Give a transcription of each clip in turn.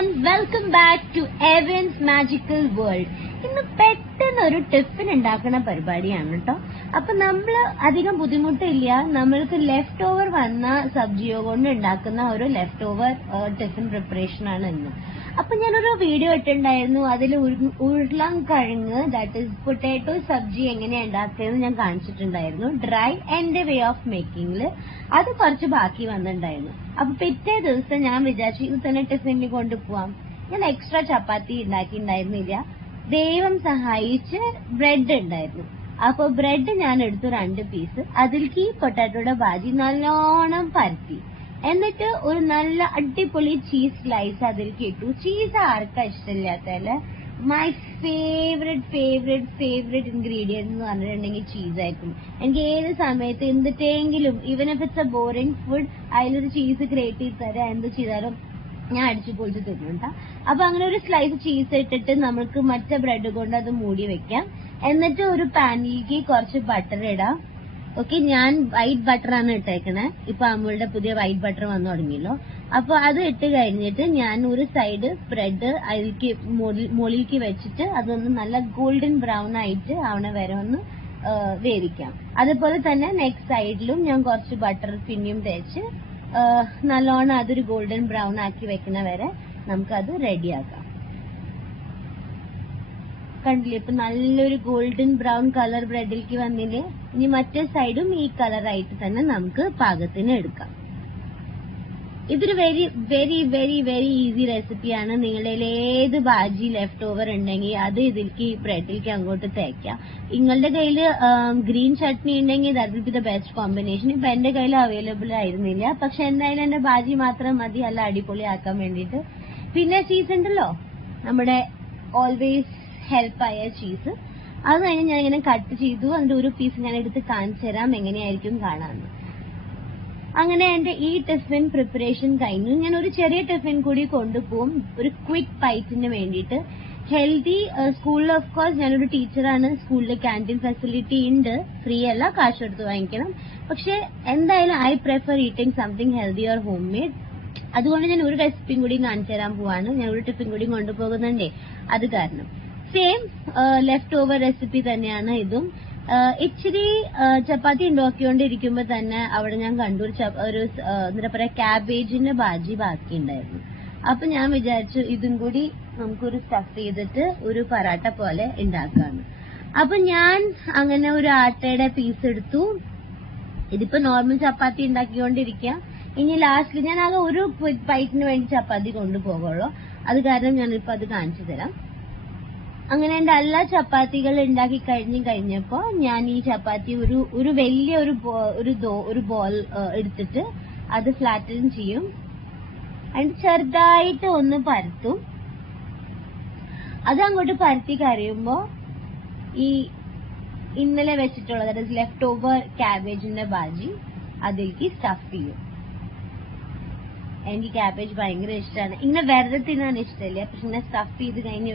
everyone, welcome back to Evan's Magical World. ഇന്ന് പെട്ടെന്ന് ഒരു ടിഫിൻ ഉണ്ടാക്കുന്ന പരിപാടിയാണ് കേട്ടോ. അപ്പൊ നമ്മള് അധികം ബുദ്ധിമുട്ടില്ല, നമ്മൾക്ക് ലെഫ്റ്റ് ഓവർ വന്ന സബ്ജിയോ കൊണ്ട് ഉണ്ടാക്കുന്ന ഒരു ലെഫ്റ്റ് ഓവർ ടിഫിൻ പ്രിപ്പറേഷൻ ആണ് ഇന്ന്. അപ്പൊ ഞാനൊരു വീഡിയോ ഇട്ടുണ്ടായിരുന്നു, അതിൽ ഉരുളൻകിഴങ്ങ് ദാറ്റ് ഇസ് പൊട്ടാറ്റോ സബ്ജി എങ്ങനെയാ ഉണ്ടാക്കിയതെന്ന് ഞാൻ കാണിച്ചിട്ടുണ്ടായിരുന്നു. ഡ്രൈ എന്റെ വേ ഓഫ് മേക്കിംഗില് അത് കുറച്ച് ബാക്കി വന്നിട്ടുണ്ടായിരുന്നു. അപ്പൊ പിറ്റേ ദിവസം ഞാൻ വിചാരിച്ചു ഇത് തന്നെ ടിഫിനിൽ കൊണ്ടുപോവാം. ഞാൻ എക്സ്ട്രാ ചപ്പാത്തി ഉണ്ടാക്കിയിട്ടുണ്ടായിരുന്നില്ല. ദൈവം സഹായിച്ച് ബ്രെഡ് ഉണ്ടായിരുന്നു. അപ്പൊ ബ്രെഡ് ഞാൻ എടുത്തു 2 പീസ്. അതിലേക്ക് ഈ പൊട്ടാറ്റോയുടെ ഭാജി നല്ലോണം പരത്തി, എന്നിട്ട് ഒരു നല്ല അടിപൊളി ചീസ് സ്ലൈസ് അതിലേക്ക് ഇട്ടു. ചീസ് ആർക്കാ ഇഷ്ടമില്ലാത്തല്ലേ? മൈ ഫേവറേറ്റ് ഇൻഗ്രീഡിയന്റ് എന്ന് പറഞ്ഞിട്ടുണ്ടെങ്കിൽ ചീസ് ആയിരിക്കും. എനിക്ക് ഏത് സമയത്ത് എന്തിട്ടെങ്കിലും even if it's a boring food അതിലൊരു ചീസ് ഗ്രേറ്റ് ചെയ്ത് തരാം, എന്ത് ചെയ്താലും ഞാൻ അടിച്ചു പൊളിച്ച് തിന്നുണ്ടാ. അപ്പൊ അങ്ങനെ ഒരു സ്ലൈസ് ചീസ് ഇട്ടിട്ട് നമുക്ക് മറ്റേ ബ്രെഡ് കൊണ്ട് അത് മൂടി വെക്കാം. എന്നിട്ട് ഒരു പാനിലേക്ക് കുറച്ച് ബട്ടർ ഇടാം. ഓക്കെ, ഞാൻ വൈറ്റ് ബട്ടർ ആണ് ഇട്ടേക്കണേ. ഇപ്പൊ അമ്മളുടെ പുതിയ വൈറ്റ് ബട്ടർ വന്നു തുടങ്ങിയല്ലോ. അപ്പൊ അത് ഇട്ട് കഴിഞ്ഞിട്ട് ഞാൻ ഒരു സൈഡ് ബ്രെഡ് അതിലേക്ക് മുകളിലേക്ക് വെച്ചിട്ട് അതൊന്ന് നല്ല ഗോൾഡൻ ബ്രൗൺ ആയിട്ട് ആവണ വരെ ഒന്ന് വേവിക്കാം. അതുപോലെ തന്നെ നെക്സ്റ്റ് സൈഡിലും ഞാൻ കുറച്ച് ബട്ടർ പിന്നെയും തേച്ച് നല്ലോണം അതൊരു ഗോൾഡൻ ബ്രൗൺ ആക്കി വെക്കുന്ന വരെ നമുക്കത് റെഡിയാക്കാം. കണ്ടില്ലേ, ഇപ്പൊ നല്ലൊരു ഗോൾഡൻ ബ്രൗൺ കളർ ബ്രെഡിലേക്ക് വന്നില്ലേ. ഇനി മറ്റേ സൈഡും ഈ കളറായിട്ട് തന്നെ നമുക്ക് പാകത്തിന് എടുക്കാം. ഇതൊരു വെരി ഈസി റെസിപ്പിയാണ്. നിങ്ങളുടെ ഏത് ഭാജി ലെഫ്റ്റ് ഓവർ ഉണ്ടെങ്കിൽ അത് ഇതിലേക്ക് ബ്രെഡിലേക്ക് അങ്ങോട്ട് തേക്കാം. നിങ്ങളുടെ കയ്യിൽ ഗ്രീൻ ചട്നി ഉണ്ടെങ്കിൽ that will be the best combination. ഇപ്പൊ എന്റെ കയ്യിൽ അവൈലബിൾ ആയിരുന്നില്ല, പക്ഷെ എന്തായാലും എന്റെ ഭാജി മാത്രം മതി നല്ല അടിപൊളിയാക്കാൻ വേണ്ടിയിട്ട്. പിന്നെ ചീസ് ഉണ്ടല്ലോ, നമ്മുടെ ഓൾവേസ് ഹെൽപ്പായ ചീസ്, അത് കഴിഞ്ഞ് ഞാൻ ഇങ്ങനെ കട്ട് ചെയ്തു. അതിന്റെ ഒരു പീസ് ഞാൻ എടുത്ത് കാണിച്ചു തരാം എങ്ങനെയായിരിക്കും കാണാമെന്ന്. അങ്ങനെ എന്റെ ഈ ടിഫിൻ പ്രിപ്പറേഷൻ കഴിഞ്ഞു. ഞാൻ ഒരു ചെറിയ ടിഫിൻ കൂടി കൊണ്ടുപോകും, ഒരു ക്വിക്ക് ബൈറ്റിന് വേണ്ടിയിട്ട്. ഹെൽത്തി സ്കൂളിൽ ഓഫ് കോഴ്സ് ഞാനൊരു ടീച്ചറാണ്. സ്കൂളിൽ ക്യാൻറ്റീൻ ഫെസിലിറ്റി ഉണ്ട്, ഫ്രീ അല്ല, കാശ് എടുത്ത് വാങ്ങിക്കണം. പക്ഷെ എന്തായാലും I prefer eating something healthy or home made. അതുകൊണ്ട് ഞാൻ ഒരു റെസിപ്പിയും കൂടി കാണിച്ചു തരാൻ പോവാണ്. ഞാൻ ഒരു ടിഫിൻ കൂടി കൊണ്ടുപോകുന്നുണ്ടേ, അത് കാരണം. സെയിം ലെഫ്റ്റ് ഓവർ റെസിപ്പി തന്നെയാണ് ഇതും. ഇച്ചിരി ചപ്പാത്തി ഉണ്ടാക്കിക്കൊണ്ടിരിക്കുമ്പോ തന്നെ അവിടെ ഞാൻ കണ്ടു ഒരു എന്താ പറയാ ക്യാബേജിന്റെ ഭാജി ബാക്കി ഉണ്ടായിരുന്നു. അപ്പൊ ഞാൻ വിചാരിച്ചു ഇതും കൂടി നമുക്കൊരു സ്റ്റഫ് ചെയ്തിട്ട് ഒരു പറാട്ട പോലെ ഉണ്ടാക്കാണ്. അപ്പൊ ഞാൻ അങ്ങനെ ഒരു ആട്ടയുടെ പീസ് എടുത്തു. ഇതിപ്പോ നോർമൽ ചപ്പാത്തി ഉണ്ടാക്കിക്കൊണ്ടിരിക്കുക. ഇനി ലാസ്റ്റിൽ ഞാൻ ആകെ ഒരു ക്വിക്ക് ബൈറ്റിന് വേണ്ടി ചപ്പാത്തി കൊണ്ടുപോകുള്ളൂ, അത് കാരണം ഞാനിപ്പോ അത് കാണിച്ചു തരാം. അങ്ങനെ എന്റെ എല്ലാ ചപ്പാത്തികൾ ഉണ്ടാക്കി കഴിഞ്ഞപ്പോ ഞാൻ ഈ ചപ്പാത്തി ഒരു വലിയ ഒരു ബോൾ എടുത്തിട്ട് അത് ഫ്ലാറ്റൻ ചെയ്യും. അതിന് ചെറുതായിട്ട് ഒന്ന് പരത്തും. അത് അങ്ങോട്ട് പരത്തി കഴിയുമ്പോ ഈ ഇന്നലെ വെച്ചിട്ടുള്ളത് ലെഫ്റ്റ് ഓവർ ക്യാബേജിന്റെ ഭാജി അതിലേക്ക് സ്റ്റഫ് ചെയ്യും. എനിക്ക് ക്യാബേജ് ഭയങ്കര ഇഷ്ടമാണ്. ഇങ്ങനെ വെറുതെ തിന്നാൻ ഇഷ്ടമില്ല, പക്ഷെ ഇങ്ങനെ സ്റ്റഫ് ചെയ്ത് കഴിഞ്ഞ്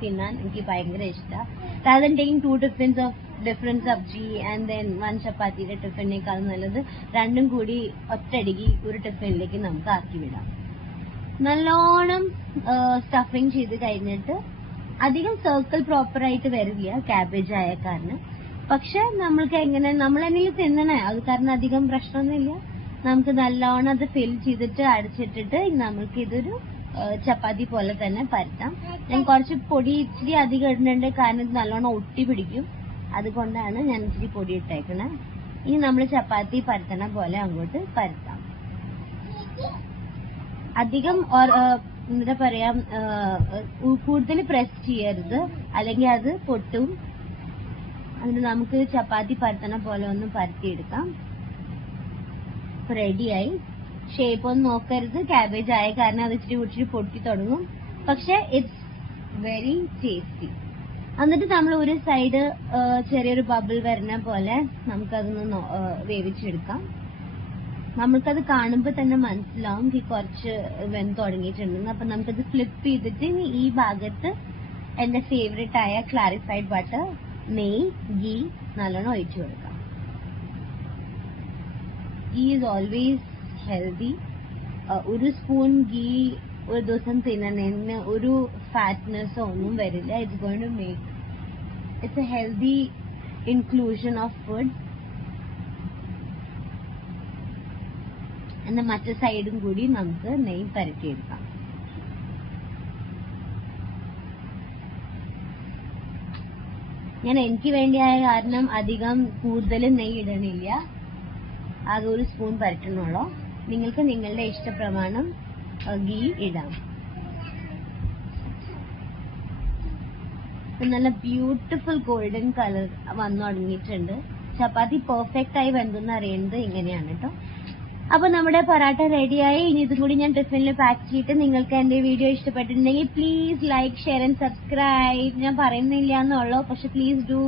തിന്നാൻ എനിക്ക് ഭയങ്കര ഇഷ്ടമാണ്. rather than taking 2 different sabzi and then 1 ചപ്പാത്തിയുടെ ടിഫിനേക്കാൾ നല്ലത് രണ്ടും കൂടി ഒറ്റയടിക്ക് ഒരു ടിഫിനിലേക്ക് നമുക്ക് ആക്കി വിടാം. നല്ലോണം സ്റ്റഫിങ് ചെയ്ത് കഴിഞ്ഞിട്ട് അധികം സർക്കിൾ പ്രോപ്പർ ആയിട്ട് വരില്ല ക്യാബേജ് ആയ കാരണം. പക്ഷെ നമ്മൾക്ക് എങ്ങനെ നമ്മൾ എന്തെങ്കിലും തിന്നണേ, അത് കാരണം അധികം പ്രശ്നമൊന്നുമില്ല. നമുക്ക് നല്ലോണം അത് ഫിൽ ചെയ്തിട്ട് അടച്ചിട്ടിട്ട് നമുക്ക് ഇതൊരു ചപ്പാത്തി പോലെ തന്നെ പരത്താം. ഞാൻ കുറച്ച് പൊടി ഇച്ചിരി അധികം ഇടുന്നുണ്ട്, കാരണം ഇത് നല്ലോണം ഒട്ടി പിടിക്കും, അതുകൊണ്ടാണ് ഞാൻ ഇച്ചിരി പൊടി ഇട്ടേക്കണേ. ഇനി നമ്മൾ ചപ്പാത്തി പരത്തണ പോലെ അങ്ങോട്ട് പരത്താം. അധികം എന്താ പറയാ കൂടുതൽ പ്രസ് ചെയ്യരുത്, അല്ലെങ്കിൽ അത് പൊട്ടും. അതിന് നമുക്ക് ചപ്പാത്തി പരത്തണ പോലെ ഒന്ന് പരത്തിയെടുക്കാം. റെഡിയായി. ഷേപ്പ് ഒന്നും നോക്കരുത്, ക്യാബേജ് ആയ കാരണം അത് ഇച്ചിരി പൊട്ടി തുടങ്ങും, പക്ഷെ ഇറ്റ്സ് വെരി ടേസ്റ്റി. എന്നിട്ട് നമ്മൾ ഒരു സൈഡ് ചെറിയൊരു ബബിൾ വരുന്ന പോലെ നമുക്കതൊന്ന് വേവിച്ചെടുക്കാം. നമുക്കത് കാണുമ്പോൾ തന്നെ മനസ്സിലാവും കുറച്ച് വെന്ത് തുടങ്ങിയിട്ടുണ്ടെന്ന്. അപ്പൊ നമുക്കത് ഫ്ലിപ്പ് ചെയ്തിട്ട് ഈ ഭാഗത്ത് എന്റെ ഫേവറേറ്റ് ആയ ക്ലാരിഫൈഡ് ബട്ടർ, നെയ്, ഗീ നല്ലോണം ഒഴിച്ചു കൊടുക്കാം. Ghee is always healthy, ഒരു സ്പൂൺ ഗീ ഒരു ദിവസം തിന്നണേന് ഒരു ഫാറ്റ്നെസ്സോ ഒന്നും വരില്ല. It's going to make it's a healthy inclusion of food. എന്നാൽ മറ്റേ സൈഡും കൂടി നമുക്ക് നെയ്യ് പരട്ടിയെടുക്കാം. ഞാൻ എനിക്ക് വേണ്ടിയായ കാരണം അധികം കൂടുതൽ നെയ്യ് ഇടണില്ല, ആകെ ഒരു സ്പൂൺ പരട്ടണുള്ളൂ. നിങ്ങൾക്ക് നിങ്ങളുടെ ഇഷ്ടപ്രമാണം ഗീ ഇടാം. നല്ല ബ്യൂട്ടിഫുൾ ഗോൾഡൻ കളർ വന്നു തുടങ്ങിയിട്ടുണ്ട്. ചപ്പാത്തി പെർഫെക്റ്റ് ആയി വെന്തെന്ന് അറിയുന്നത് ഇങ്ങനെയാണ് കേട്ടോ. അപ്പൊ നമ്മുടെ പൊറാട്ട റെഡിയായി. ഇനി ഇതും കൂടി ഞാൻ ടിഫിനിൽ പാക്ക് ചെയ്തിട്ട്, നിങ്ങൾക്ക് എന്റെ വീഡിയോ ഇഷ്ടപ്പെട്ടിട്ടുണ്ടെങ്കിൽ please like, share and subscribe. ഞാൻ പറയുന്നില്ല എന്നുള്ളൂ, പക്ഷെ please do.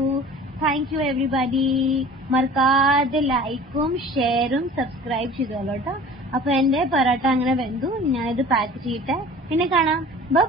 Thank you everybody. മറക്കാതെ ലൈക്കും ഷെയറും സബ്സ്ക്രൈബ് ചെയ്തോളൂ കേട്ടോ. അപ്പൊ എന്റെ പൊറാട്ട അങ്ങനെ വെന്തു. ഞാനിത് പാക്ക് ചെയ്തിട്ട് പിന്നെ കാണാം. ബൈ.